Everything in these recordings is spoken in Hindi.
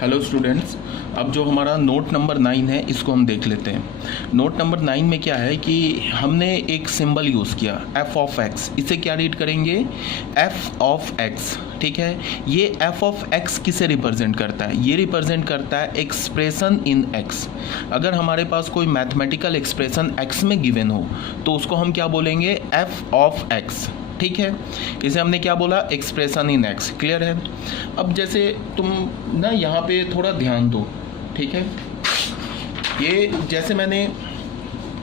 हेलो स्टूडेंट्स, अब जो हमारा नोट नंबर 9 है इसको हम देख लेते हैं। नोट नंबर 9 में क्या है कि हमने एक सिंबल यूज़ किया f ऑफ x। इसे क्या रीड करेंगे? f of x। ठीक है, ये f ऑफ x किसे रिप्रेजेंट करता है? ये रिप्रेजेंट करता है एक्सप्रेशन इन x। अगर हमारे पास कोई मैथमेटिकल एक्सप्रेशन x में गिवन हो तो उसको हम क्या बोलेंगे? f of x। ठीक है, इसे हमने क्या बोला? Expression in x. क्लियर है? अब जैसे तुम ना यहाँ पे थोड़ा ध्यान दो। ठीक है, ये जैसे मैंने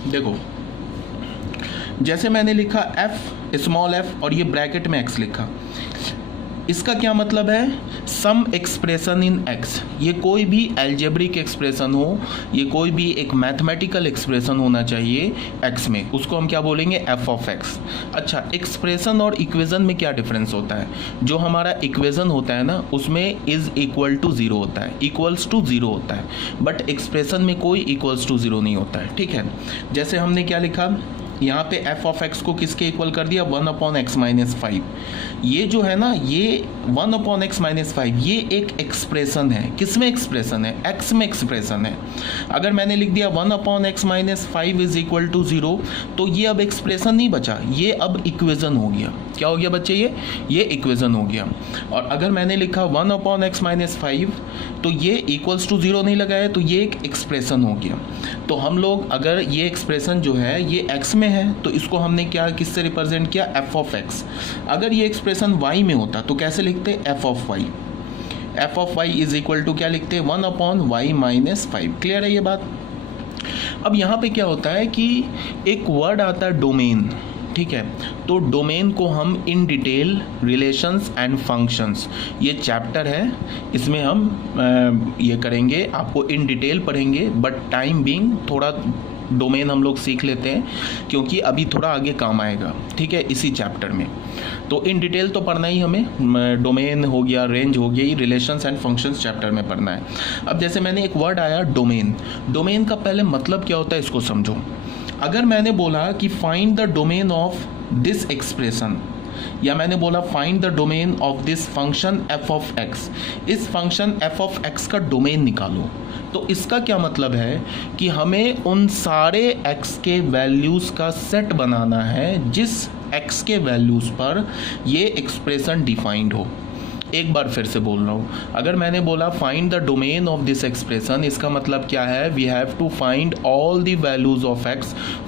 देखो, जैसे मैंने लिखा f स्मॉल f और ये ब्रैकेट में x लिखा, इसका क्या मतलब है? सम एक्सप्रेशन इन x। ये कोई भी एल्जेब्रिक एक्सप्रेशन हो, ये कोई भी एक मैथमेटिकल एक्सप्रेशन होना चाहिए x में, उसको हम क्या बोलेंगे? f of x। अच्छा, एक्सप्रेशन और इक्वेशन में क्या डिफरेंस होता है? जो हमारा इक्वेशन होता है ना, उसमें इज इक्वल टू ज़ीरो होता है, इक्वल्स टू ज़ीरो होता है, बट एक्सप्रेशन में कोई इक्वल्स टू ज़ीरो नहीं होता है। ठीक है, जैसे हमने क्या लिखा यहाँ पे f ऑफ x को किसके इक्वल कर दिया? 1/x-5। ये जो है ना, ये 1/x-5 ये एक एक्सप्रेशन है। किस में एक्सप्रेशन है? x में एक्सप्रेशन है। अगर मैंने लिख दिया 1/x-5 इज इक्वल टू 0, तो ये अब एक्सप्रेशन नहीं बचा, ये अब इक्वेशन हो गया। क्या हो गया बच्चे? ये इक्वेशन हो गया। और अगर मैंने लिखा 1/x-5 तो ये इक्वल्स टू 0 नहीं लगाया, तो ये एक एक्सप्रेशन हो गया। तो हम लोग अगर ये एक्सप्रेशन जो है ये x में है तो इसको हमने क्या किससे रिप्रेजेंट किया? f of x। अगर ये एक्सप्रेशन y में होता तो कैसे लिखते? f of y। f of y is equal to क्या लिखते? 1/y-5। क्लियर है ये बात? अब यहाँ पे क्या होता है कि एक वर्ड आता है डोमेन। ठीक है, तो डोमेन को हम in detail relations and functions, ये चैप्टर है, इसमें हम ये करेंगे, आपको इन डिटेल पढ़ेंगे, बट टाइम बीइंग थोड़ा डोमेन हम लोग सीख लेते हैं क्योंकि अभी थोड़ा आगे काम आएगा। ठीक है, इसी चैप्टर में तो इन डिटेल तो पढ़ना ही हमें, डोमेन हो गया, रेंज हो गई, रिलेशंस एंड फंक्शंस चैप्टर में पढ़ना है। अब जैसे मैंने एक वर्ड आया डोमेन, डोमेन का पहले मतलब क्या होता है इसको समझो। अगर मैंने बोला कि find the domain of this expression, या मैंने बोला find the domain of this function f of x, इस फंक्शन f ऑफ x का डोमेन निकालो, तो इसका क्या मतलब है कि हमें उन सारे x के वैल्यूज़ का सेट बनाना है जिस x के वैल्यूज़ पर ये एक्सप्रेशन डिफाइंड हो। एक बार फिर से बोल रहा हूँ, अगर मैंने बोला find the domain of this expression, इसका मतलब क्या है? We have to find all the values of x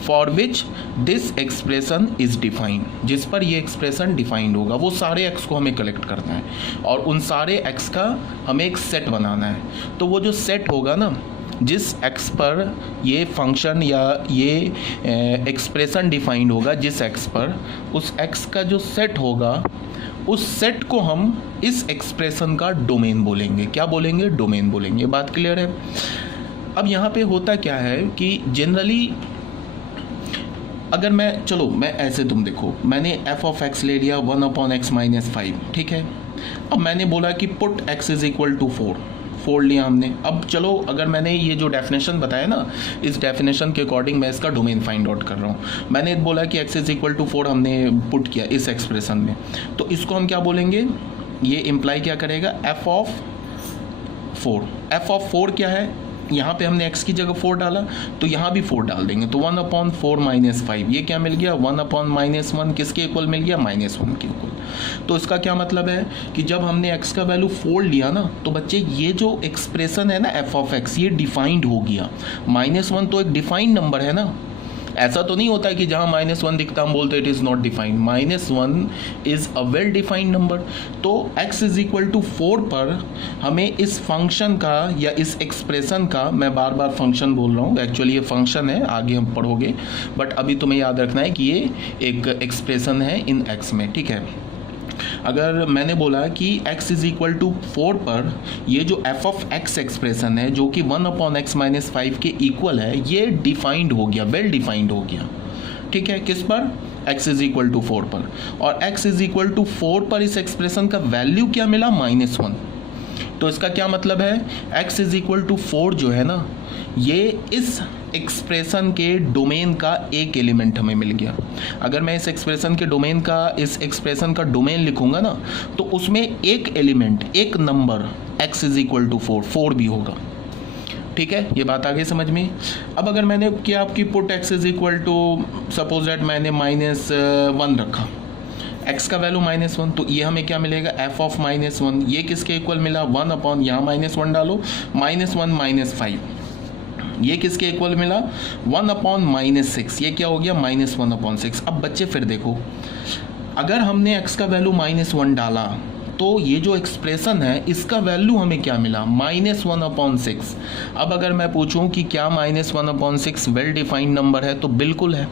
for which this expression is defined. जिस पर ये एक्सप्रेशन डिफाइंड होगा वो सारे x को हमें कलेक्ट करना है और उन सारे x का हमें एक सेट बनाना है। तो वो जो सेट होगा ना, जिस x पर ये फंक्शन या ये एक्सप्रेशन डिफाइंड होगा, जिस x पर, उस x का जो सेट होगा, उस सेट को हम इस एक्सप्रेशन का डोमेन बोलेंगे। क्या बोलेंगे? डोमेन बोलेंगे। बात क्लियर है? अब यहाँ पे होता क्या है कि जनरली अगर मैं ऐसे, तुम देखो, मैंने f ऑफ x ले लिया 1/x-5। ठीक है, अब मैंने बोला कि put x is equal to 4 लिया हमने। अब चलो, अगर मैंने ये जो डेफिनेशन बताया ना, इस डेफिनेशन के अकॉर्डिंग मैं इसका डोमेन फाइंड आउट कर रहा हूँ। मैंने बोला कि x इज इक्वल टू 4 हमने पुट किया इस एक्सप्रेशन में, तो इसको हम क्या बोलेंगे? ये इम्प्लाई क्या करेगा? f of 4। f ऑफ 4 क्या है? यहाँ पे हमने x की जगह 4 डाला तो यहाँ भी 4 डाल देंगे, तो 1/4-5। ये क्या मिल गया? 1/-1 किसके इक्वल मिल गया? -1 के इक्वल। तो इसका क्या मतलब है कि जब हमने x का वैल्यू 4 लिया ना, तो बच्चे ये जो एक्सप्रेशन है ना f ऑफ x, ये डिफाइंड हो गया। -1 तो एक डिफाइंड नंबर है ना, ऐसा तो नहीं होता है कि जहाँ -1 दिखता हम बोलते it is not defined. -1 is a well defined number. तो x इज इक्वल टू 4 पर हमें इस फंक्शन का या इस एक्सप्रेशन का, मैं बार बार फंक्शन बोल रहा हूँ, एक्चुअली ये फंक्शन है, आगे हम पढ़ोगे, बट अभी तुम्हें याद रखना है कि ये एक एक्सप्रेशन है इन x में। ठीक है, अगर मैंने बोला कि x इज इक्वल टू 4 पर ये जो f ऑफ x एक्सप्रेशन है जो कि 1/x-5 के इक्वल है, ये डिफाइंड हो गया, वेल डिफाइंड हो गया। ठीक है, किस पर? x इज इक्वल टू 4 पर। और x इज इक्वल टू 4 पर इस एक्सप्रेशन का वैल्यू क्या मिला? -1। तो इसका क्या मतलब है? x इज इक्वल टू 4 जो है ना, ये इस एक्सप्रेशन के डोमेन का एक एलिमेंट हमें मिल गया। अगर मैं इस एक्सप्रेशन के डोमेन का, इस एक्सप्रेशन का डोमेन लिखूंगा ना, तो उसमें एक एलिमेंट, एक number x is equal to 4 भी होगा। ठीक है, ये बात आगे समझ में। अब अगर मैंने किया आपकी put x is equal to, suppose that मैंने -1 रखा, x का वैल्यू -1, तो ये हमें क्या मिलेगा, f ऑफ -1। ये किसके इक्वल मिला, 1 अपॉन, यहाँ -1 डालो, -1 -5, ये किसके इक्वल मिला, 1 अपॉन -6, ये क्या हो गया, -1 अपॉन 6। अब बच्चे फिर देखो, अगर हमने x का वैल्यू -1 डाला तो ये जो एक्सप्रेशन है इसका वैल्यू हमें क्या मिला, -1 अपॉन 6। अब अगर मैं पूछूं कि क्या -1 अपॉन 6 वेल डिफाइंड नंबर है, तो बिल्कुल है,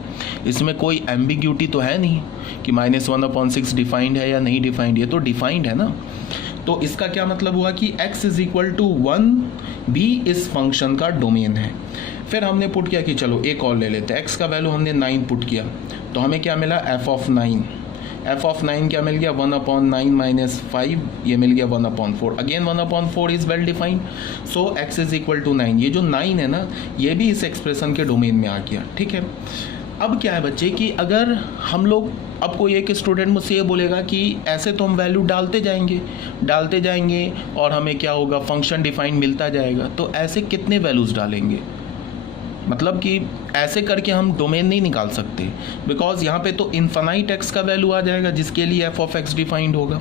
इसमें कोई एम्बिग्यूटी तो है नहीं कि -1 अपॉन 6 डिफाइंड है या नहीं डिफाइंड, ये तो डिफाइंड है ना। तो इसका क्या मतलब हुआ कि x इज इक्वल टू 1 भी इस फंक्शन का डोमेन है। फिर हमने पुट किया कि चलो एक और ले लेते हैं, x का वैल्यू हमने 9 पुट किया, तो हमें क्या मिला, f ऑफ 9। f ऑफ 9 क्या मिल गया, 1 अपॉन 9 -5, ये मिल गया 1 upon 4। Again 1 upon 4 is well defined, so x is equal to 9। ये जो 9 है ना, ये भी इस एक्सप्रेशन के डोमेन में आ गया। ठीक है, अब क्या है बच्चे कि अगर हम लोग, अब कोई एक स्टूडेंट मुझसे ये बोलेगा कि ऐसे तो हम वैल्यू डालते जाएंगे और हमें क्या होगा, फंक्शन डिफाइन मिलता जाएगा, तो ऐसे कितने वैल्यूज़ डालेंगे, मतलब कि ऐसे करके हम डोमेन नहीं निकाल सकते, बिकॉज यहाँ पे तो इन्फानाइट x का वैल्यू आ जाएगा जिसके लिए f ऑफ x डिफाइंड होगा।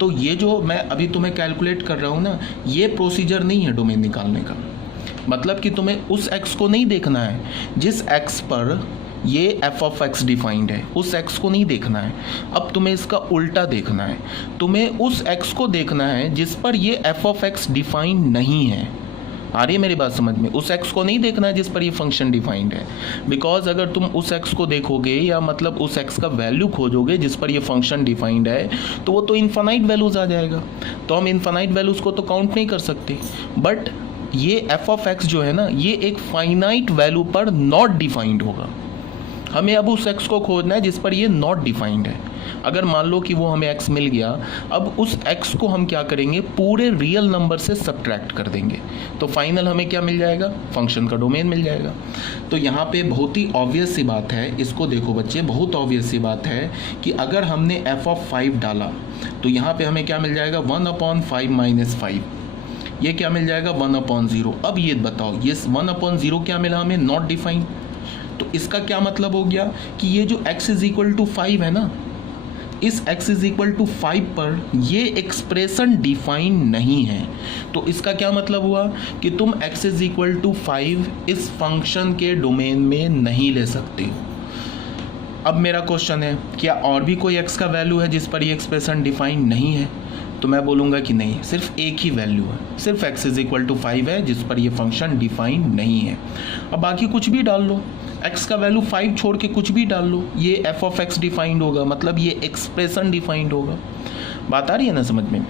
तो ये जो मैं अभी तुम्हें कैलकुलेट कर रहा हूँ ना, ये प्रोसीजर नहीं है डोमेन निकालने का। मतलब कि तुम्हें उस x को नहीं देखना है जिस x पर ये f ऑफ x डिफाइंड है, उस x को नहीं देखना है। अब तुम्हें इसका उल्टा देखना है, तुम्हें उस x को देखना है जिस पर ये f ऑफ x डिफाइंड नहीं है। आ रही है मेरी बात समझ में, उस x को नहीं देखना है जिस पर ये फंक्शन डिफाइंड है, बिकॉज अगर तुम उस x को देखोगे या मतलब उस x का वैल्यू खोजोगे जिस पर ये फंक्शन डिफाइंड है, तो वो तो इन्फानाइट वैल्यूज आ जाएगा, तो हम इन्फानाइट वैल्यूज को तो काउंट नहीं कर सकते। बट ये f ऑफ x जो है ना, ये एक फाइनाइट वैल्यू पर नॉट डिफाइंड होगा। हमें अब उस x को खोजना है जिस पर ये नॉट डिफाइंड है। अगर मान लो कि वो हमें x मिल गया, अब उस x को हम क्या करेंगे, पूरे रियल नंबर से सब्ट्रैक्ट कर देंगे, तो फाइनल हमें क्या मिल जाएगा, फंक्शन का डोमेन मिल जाएगा। तो यहाँ पे बहुत ही ऑब्वियस सी बात है, इसको देखो बच्चे, बहुत ऑब्वियस सी बात है कि अगर हमने f ऑफ 5 डाला तो यहाँ पे हमें क्या मिल जाएगा, 1 अपॉन 5 -5, ये क्या मिल जाएगा, 1 अपॉन 0। अब ये बताओ, ये 1 अपॉन 0 क्या मिला हमें, नॉट डिफाइंड। तो इसका क्या मतलब हो गया कि ये जो x इज इक्वल टू 5 है ना, इस x इज इक्वल टू 5 पर ये एक्सप्रेशन डिफाइन नहीं है। तो इसका क्या मतलब हुआ कि तुम x इज इक्वल टू 5 इस फंक्शन के डोमेन में नहीं ले सकते हो। अब मेरा क्वेश्चन है, क्या और भी कोई x का वैल्यू है जिस पर ये एक्सप्रेशन डिफाइन नहीं है? तो मैं बोलूँगा कि नहीं, सिर्फ एक ही वैल्यू है, सिर्फ x इज इक्वल टू 5 है जिस पर ये फंक्शन डिफाइन नहीं है। अब बाकी कुछ भी डाल लो, x का वैल्यू 5 छोड़ के कुछ भी डाल लो, ये f ऑफ x डिफाइंड होगा, मतलब ये एक्सप्रेशन डिफाइंड होगा। बात आ रही है ना समझ में?